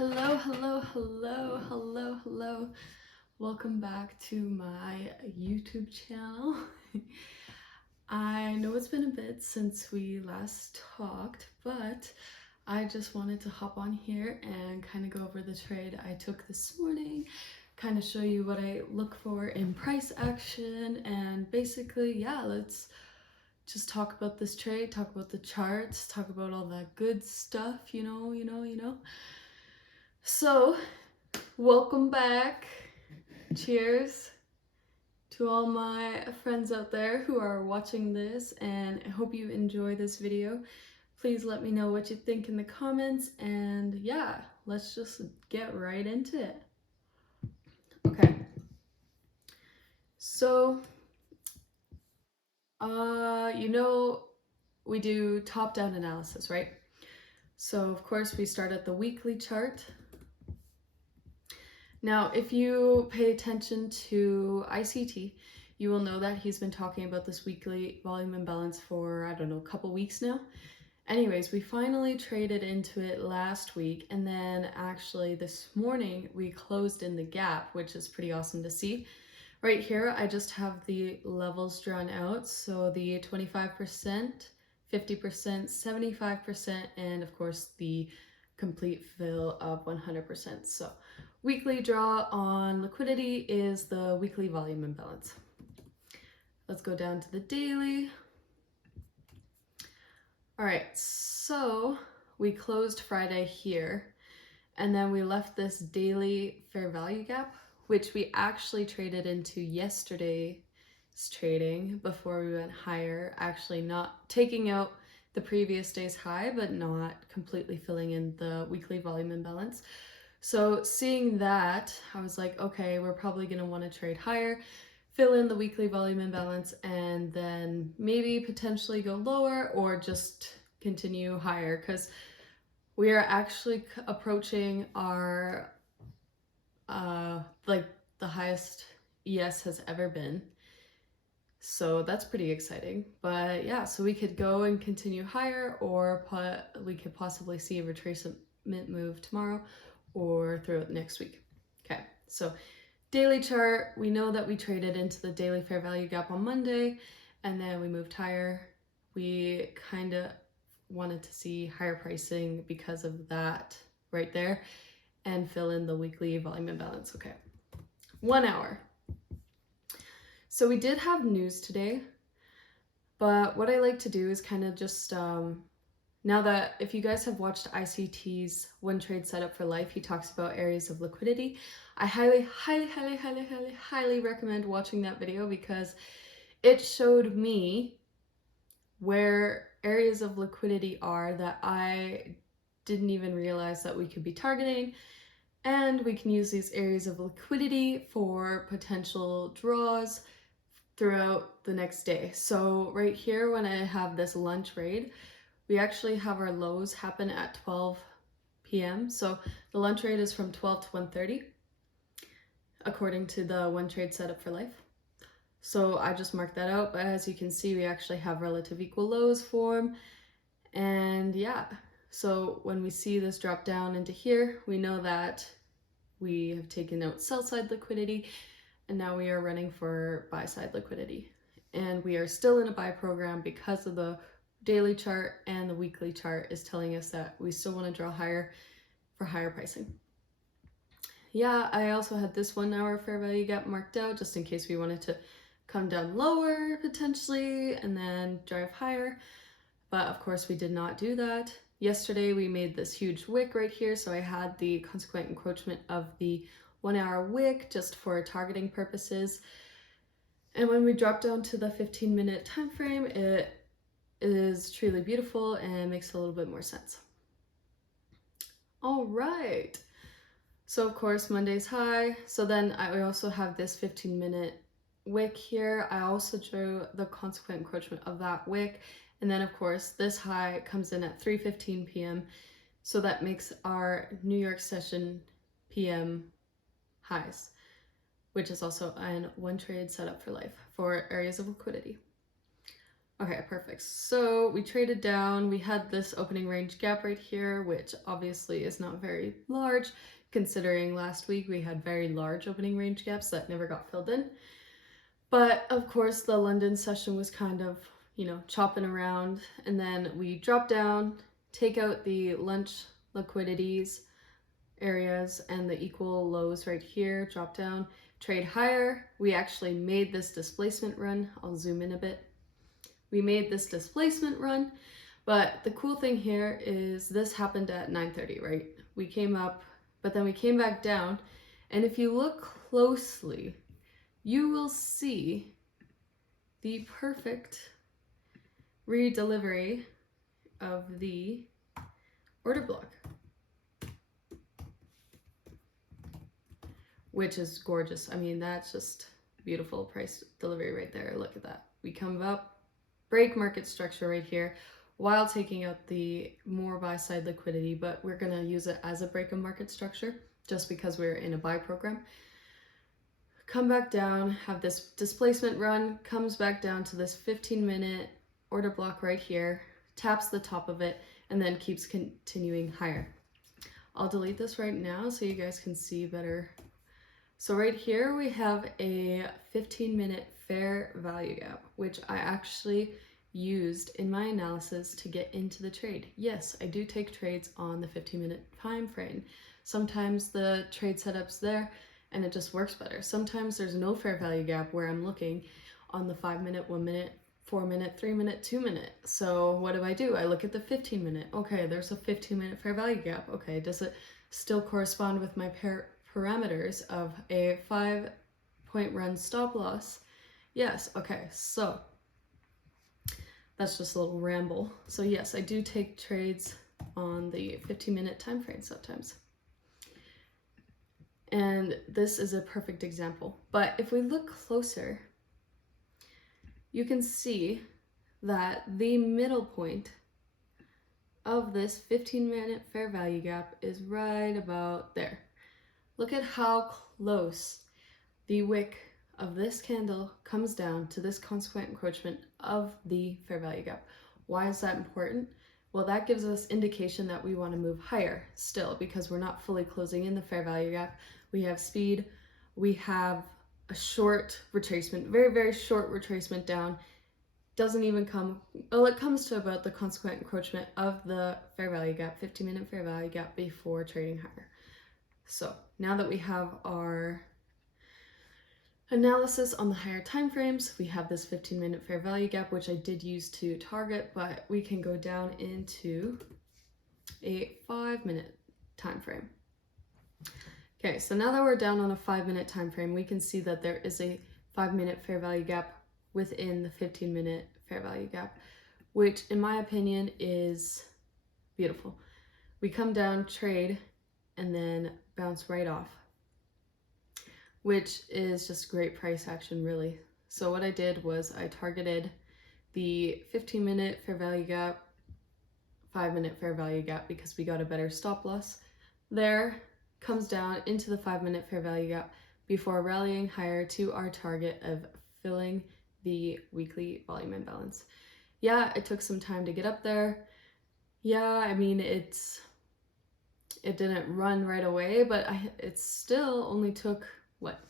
Hello, hello, hello, hello, hello. Welcome back to my YouTube channel. I know it's been a bit since we last talked, but I just wanted to hop on here and kind of go over the trade I took this morning, kind of show you what I look for in price action, and basically, yeah, let's just talk about this trade, talk about the charts, talk about all that good stuff, you know. So, welcome back. Cheers to all my friends out there who are watching this, and I hope you enjoy this video. Please let me know what you think in the comments, and yeah, let's just get right into it. Okay. So, we do top-down analysis, right? So, of course, we start at the weekly chart. Now, if you pay attention to ICT, you will know that he's been talking about this weekly volume imbalance for, I don't know, a couple weeks now. Anyways, we finally traded into it last week, and then actually this morning we closed in the gap, which is pretty awesome to see. Right here, I just have the levels drawn out, so the 25%, 50%, 75%, and of course the complete fill of 100%. So weekly draw on liquidity is the weekly volume imbalance. Let's go down to the daily. All right, so we closed Friday here, and then we left this daily fair value gap, which we actually traded into yesterday's trading before we went higher, actually not taking out the previous day's high, but not completely filling in the weekly volume imbalance. So seeing that, I was like, okay, we're probably going to want to trade higher, fill in the weekly volume imbalance, and then maybe potentially go lower or just continue higher, because we are actually approaching our like the highest ES has ever been. So that's pretty exciting. But yeah, so we could go and continue higher, or we could possibly see a retracement move tomorrow or throughout next week. Okay, so daily chart, we know that we traded into the daily fair value gap on Monday, and then we moved higher. We kind of wanted to see higher pricing because of that right there, and fill in the weekly volume imbalance. Okay, 1 hour. So we did have news today, but what I like to do is kind of just now that if you guys have watched ICT's One Trade Setup for Life, he talks about areas of liquidity. I highly recommend watching that video, because it showed me where areas of liquidity are that I didn't even realize that we could be targeting, and we can use these areas of liquidity for potential draws throughout the next day. So right here, when I have this lunch raid, we actually have our lows happen at 12 p.m. So the lunch rate is from 12 to 1:30, according to the One Trade Setup for Life. So I just marked that out, but as you can see, we actually have relative equal lows form. And yeah, so when we see this drop down into here, we know that we have taken out sell side liquidity, and now we are running for buy side liquidity. And we are still in a buy program because of the daily chart, and the weekly chart is telling us that we still want to draw higher for higher pricing. Yeah, I also had this 1 hour fair value gap marked out just in case we wanted to come down lower potentially and then drive higher, but of course we did not do that. Yesterday we made this huge wick right here, so I had the consequent encroachment of the 1 hour wick just for targeting purposes. And when we drop down to the 15-minute time frame, it is truly beautiful and makes a little bit more sense. All right, so of course Monday's high, so then I also have this 15-minute wick here. I also drew the consequent encroachment of that wick, and then of course this high comes in at 3:15 p.m. so that makes our New York session PM highs, which is also an One Trade Setup for Life for areas of liquidity. Okay, perfect. So we traded down. We had this opening range gap right here, which obviously is not very large, considering last week we had very large opening range gaps that never got filled in. But of course, the London session was kind of, chopping around. And then we drop down, take out the lunch liquidities areas and the equal lows right here, drop down, trade higher. We actually made this displacement run. I'll zoom in a bit. We made this displacement run, but the cool thing here is this happened at 9:30, right? We came up, but then we came back down, and if you look closely, you will see the perfect redelivery of the order block, which is gorgeous. I mean, that's just beautiful price delivery right there. Look at that. We come up, break market structure right here while taking out the more buy side liquidity, but we're going to use it as a break of market structure just because we're in a buy program. Come back down, have this displacement run, comes back down to this 15-minute order block right here, taps the top of it, and then keeps continuing higher. I'll delete this right now so you guys can see better. So right here we have a 15-minute fair value gap, which I actually used in my analysis to get into the trade. Yes, I do take trades on the 15-minute time frame. Sometimes the trade setup's there and it just works better. Sometimes there's no fair value gap where I'm looking on the 5-minute, 1-minute, 4-minute, 3-minute, 2-minute. So what do? I look at the 15-minute. Okay, there's a 15-minute fair value gap. Okay, does it still correspond with my parameters of a 5-point run stop loss? Yes. Okay, so that's just a little ramble. So yes, I do take trades on the 15-minute time frame sometimes. And this is a perfect example. But if we look closer, you can see that the middle point of this 15-minute fair value gap is right about there. Look at how close the wick of this candle comes down to this consequent encroachment of the fair value gap. Why is that important? Well, that gives us indication that we want to move higher still because we're not fully closing in the fair value gap. We have speed, we have a short retracement, very, very short retracement down. Doesn't even come, well, it comes to about the consequent encroachment of the fair value gap, 15-minute fair value gap before trading higher. So now that we have our analysis on the higher time frames, we have this 15-minute fair value gap, which I did use to target, but we can go down into a 5-minute time frame. Okay, so now that we're down on a 5-minute time frame, we can see that there is a 5-minute fair value gap within the 15-minute fair value gap, which in my opinion is beautiful. We come down, trade, and then bounce right off, which is just great price action, really. So what I did was I targeted the 15-minute fair value gap, 5-minute fair value gap because we got a better stop loss there, comes down into the 5-minute fair value gap before rallying higher to our target of filling the weekly volume imbalance. Yeah, it took some time to get up there. Yeah, I mean, it didn't run right away, but it still only took, what?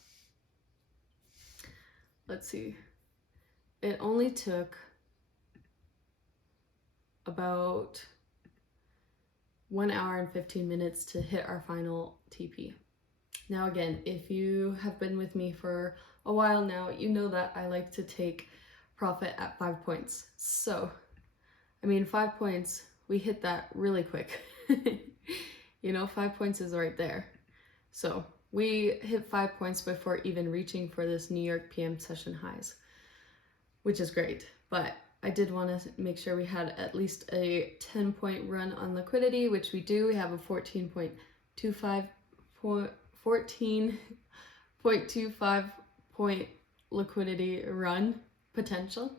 Let's see. It only took about 1 hour and 15 minutes to hit our final TP. Now again, if you have been with me for a while now, you know that I like to take profit at 5 points. So, I mean, 5 points, we hit that really quick. 5 points is right there. So we hit 5 points before even reaching for this New York PM session highs, which is great. But I did want to make sure we had at least a 10-point run on liquidity, which we do. We have a 14.25 point liquidity run potential.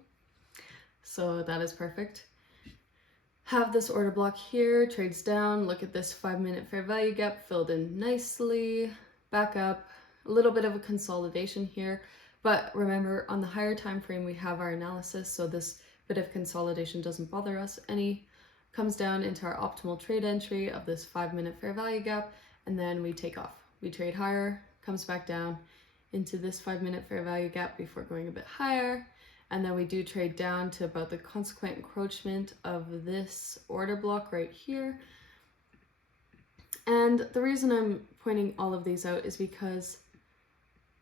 So that is perfect. Have this order block here, trades down, look at this 5-minute fair value gap filled in nicely, back up, a little bit of a consolidation here. But remember, on the higher time frame, we have our analysis. So this but if consolidation doesn't bother us any, comes down into our optimal trade entry of this 5-minute fair value gap, and then we take off. We trade higher, comes back down into this 5-minute fair value gap before going a bit higher, and then we do trade down to about the consequent encroachment of this order block right here. And the reason I'm pointing all of these out is because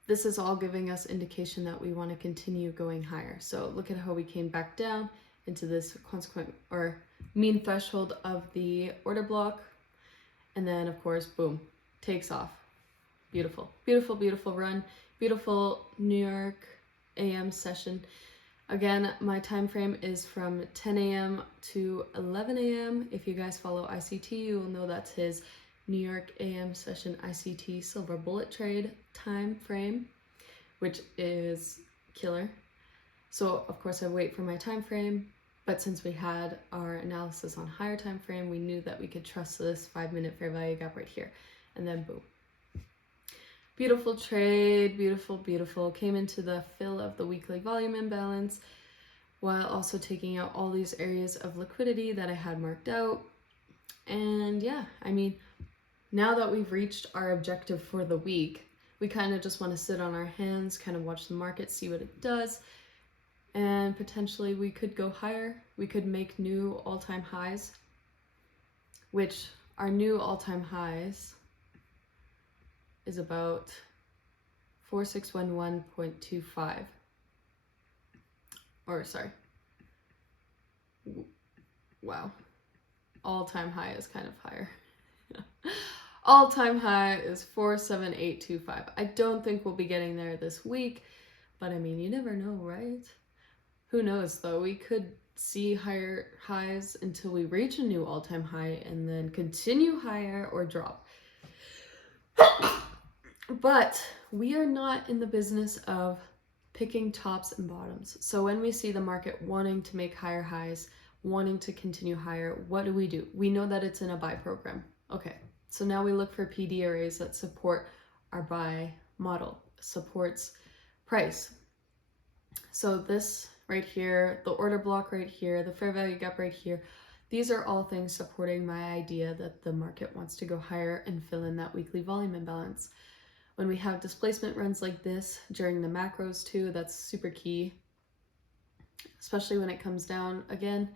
this is all giving us indication that we want to continue going higher. So look at how we came back down into this consequent or mean threshold of the order block, and then of course, boom, takes off. Beautiful, beautiful, beautiful run. Beautiful New York AM session. Again, my time frame is from 10 a.m. to 11 a.m. If you guys follow ICT, you will know that's his New York AM session ICT silver bullet trade time frame, which is killer. So of course I wait for my time frame, but since we had our analysis on higher time frame, we knew that we could trust this 5-minute fair value gap right here, and then boom. Beautiful trade, beautiful, beautiful. Came into the fill of the weekly volume imbalance while also taking out all these areas of liquidity that I had marked out. And yeah, I mean, now that we've reached our objective for the week, we kind of just want to sit on our hands, kind of watch the market, see what it does, and potentially we could go higher. We could make new all-time highs, which our new all-time highs is about 4611.25. Or sorry. Wow. All-time high is kind of higher. All-time high is 47825. I don't think we'll be getting there this week, but I mean, you never know, right? Who knows though? We could see higher highs until we reach a new all-time high and then continue higher or drop. But we are not in the business of picking tops and bottoms. So when we see the market wanting to make higher highs, wanting to continue higher, what do? We know that it's in a buy program. Okay, so now we look for PD arrays that support our buy model, supports price. So this right here, the order block right here, the fair value gap right here, these are all things supporting my idea that the market wants to go higher and fill in that weekly volume imbalance. When we have displacement runs like this during the macros too, that's super key, especially when it comes down again.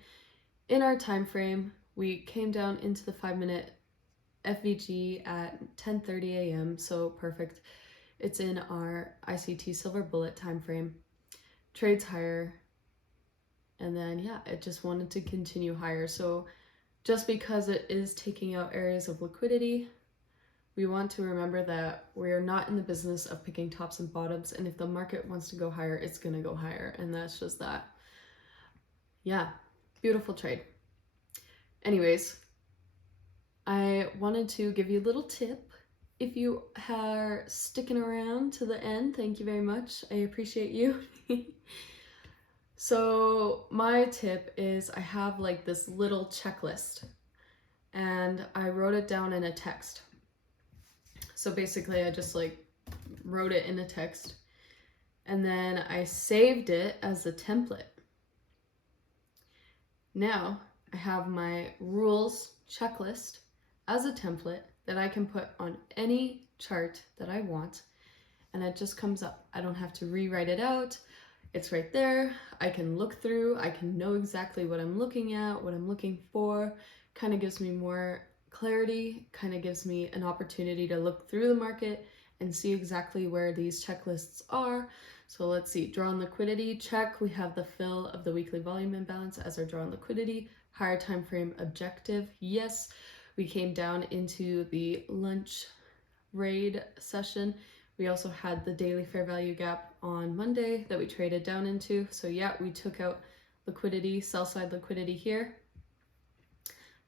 In our time frame, we came down into the 5-minute FVG at 10:30 a.m. So perfect. It's in our ICT silver bullet time frame. Trades higher. And then yeah, it just wanted to continue higher. So just because it is taking out areas of liquidity, we want to remember that we're not in the business of picking tops and bottoms, and if the market wants to go higher, it's gonna go higher, and that's just that. Yeah, beautiful trade. Anyways, I wanted to give you a little tip. If you are sticking around to the end, thank you very much. I appreciate you. So my tip is I have like this little checklist, and I wrote it down in a text. So basically I just like wrote it in a text, and then I saved it as a template. Now I have my rules checklist as a template that I can put on any chart that I want, and it just comes up. I don't have to rewrite it out. It's right there. I can look through. I can know exactly what I'm looking at, what I'm looking for. Kind of gives me more clarity, kind of gives me an opportunity to look through the market and see exactly where these checklists are. So let's see, draw on liquidity, check. We have the fill of the weekly volume imbalance as our draw on liquidity. Higher time frame objective, yes. We came down into the lunch raid session. We also had the daily fair value gap on Monday that we traded down into. So yeah, we took out liquidity, sell side liquidity here.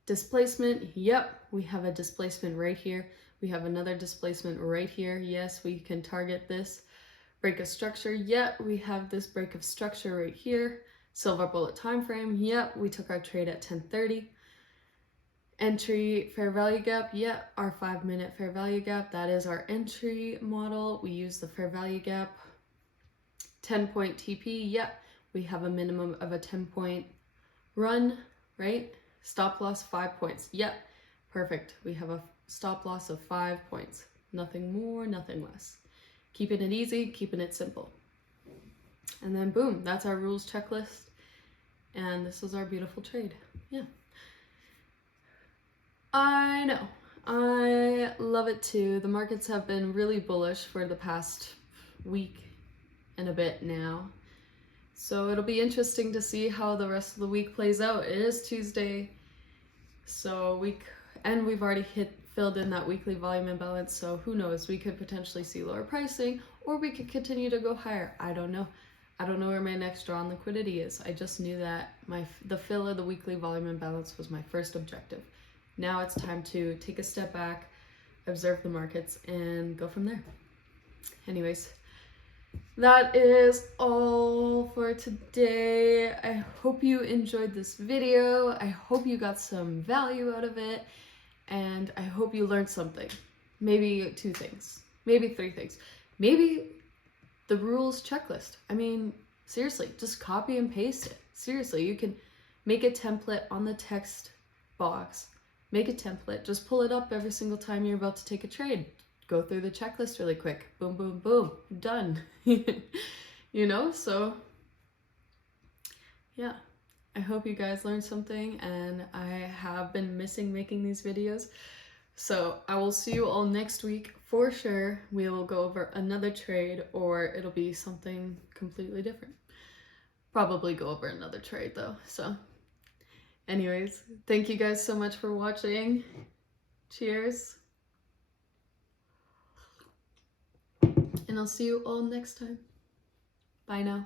Displacement, yep, we have a displacement right here. We have another displacement right here. Yes, we can target this. Break of structure, yep, we have this break of structure right here. Silver bullet time frame, yep, we took our trade at 10:30. Entry fair value gap, yep, our 5-minute fair value gap, that is our entry model. We use the fair value gap. 10-point TP, yep, we have a minimum of a 10-point run, right? Stop loss 5 points. Yep, perfect. We have a stop loss of 5 points. Nothing more, nothing less. Keeping it easy, keeping it simple. And then boom, that's our rules checklist. And this is our beautiful trade. Yeah. I know. I love it too. The markets have been really bullish for the past week and a bit now. So it'll be interesting to see how the rest of the week plays out. It is Tuesday, so we've already filled in that weekly volume imbalance, so who knows, we could potentially see lower pricing, or we could continue to go higher. I don't know. I don't know where my next draw on liquidity is. I just knew that the fill of the weekly volume imbalance was my first objective. Now it's time to take a step back, observe the markets, and go from there. Anyways, that is all for today. I hope you enjoyed this video. I hope you got some value out of it, and I hope you learned something. Maybe 2 things, maybe 3 things, maybe the rules checklist. I mean, seriously, just copy and paste it. Seriously, you can make a template on the text box. Make a template, just pull it up every single time you're about to take a trade. Go through the checklist really quick. Boom, boom, boom, done. You know, so yeah. I hope you guys learned something, and I have been missing making these videos. So I will see you all next week for sure. We will go over another trade, or it'll be something completely different. Probably go over another trade though. So anyways, thank you guys so much for watching. Cheers. And I'll see you all next time. Bye now.